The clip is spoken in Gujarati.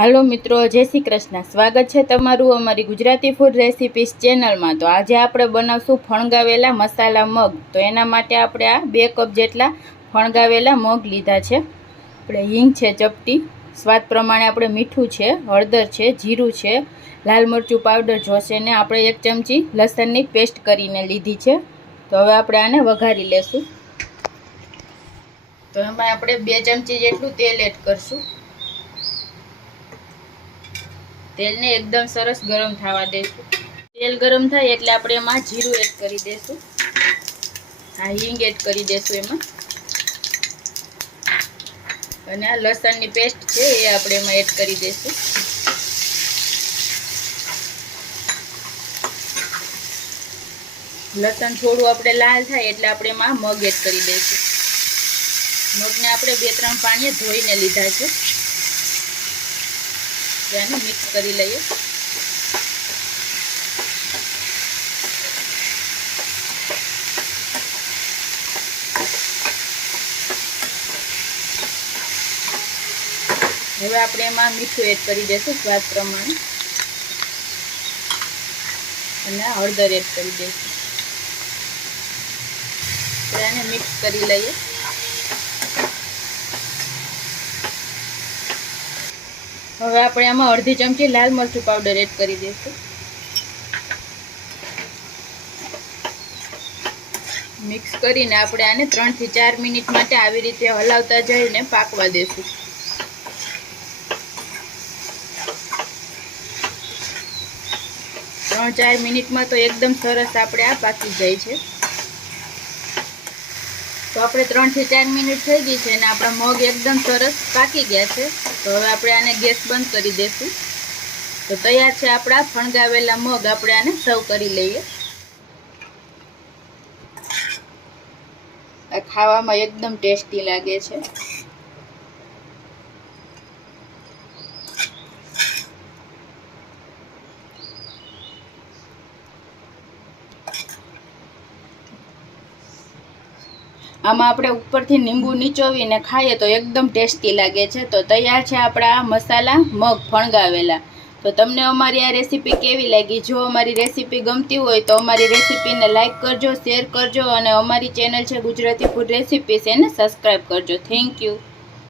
હાલો મિત્રો, જય શ્રી કૃષ્ણ। સ્વાગત છે તમારું અમારી ગુજરાતી ફૂડ રેસિપીસ ચેનલમાં। તો આજે આપણે બનાવશું ફણગાવેલા મસાલા મગ। તો એના માટે આપણે આ 2 કપ જેટલા ફણગાવેલા મગ લીધા છે। આપણે હિંગ છે ચપટી, સ્વાદ પ્રમાણે આપણે મીઠું છે, હળદર છે, જીરું છે, લાલ મરચું પાવડર જોશે ને આપણે 1 ચમચી લસણની પેસ્ટ કરીને લીધી છે। તો હવે આપણે આને વઘારી લેશું। તો એમાં આપણે 2 ચમચી જેટલું તેલ એડ કરશું। तेल ने एकदम सरस गरम थवा देशुं। तेल गरम थाय एटले आपणे एमां जीरुं एड करी देशुं। आ हींग एड करी देशुं एमां अने आ लसणनी पेस्ट छे ए आपणे एमां एड करी देशुं। लसण थोडुं आपणे लाल थाय एटले आपणे एमां मग एड करी देशुं। मगने आपणे 2-3 पाणीए धोईने लीधा छे। याने मिक्स करी लईए। હવે આપણે એમાં મીઠું એડ કરી દેશું સ્વાદ પ્રમાણે અને હળદર એડ કરી દેશું। એને મિક્સ કરી લઈએ। હવે આપણે આમાં અડધી ચમચી લાલ મરચું પાવડર એડ કરી દઈશું। મિક્સ કરીને આપણે આને 3 થી 4 મિનિટ માટે આવી રીતે હલાવતા જઈને પાકવા દેશું। ત્રણ 4 મિનિટમાં તો એકદમ સરસ આપણે આ પાકી જાય છે। તો આપણે 3 થી 4 મિનિટ થઈ ગઈ છે અને આપણા મગ એકદમ સરસ પાકી ગયા છે। तो હવે આપણે આને ગેસ બંધ કરી દેશું। તો તૈયાર છે આપણા ફણગાવેલા મગ। આપણે આને સર્વ કરી લઈએ। આ ખાવામાં એકદમ ટેસ્ટી લાગે છે। आमां आपणे उपरथी नींबू निचोवीने खाईए तो एकदम टेस्टी लागे छे। तो तैयार छे आपणा मसाला मग फणगावेला। तो तमने अमारी आ रेसिपी केवी लागी? जो अमारी रेसिपी गमती होय तो अमारी रेसिपीने लाइक करजो, शेर करजो अने अमारी चेनल छे गुजराती फूड रेसिपीस एने सब्सक्राइब करजो। Thank you.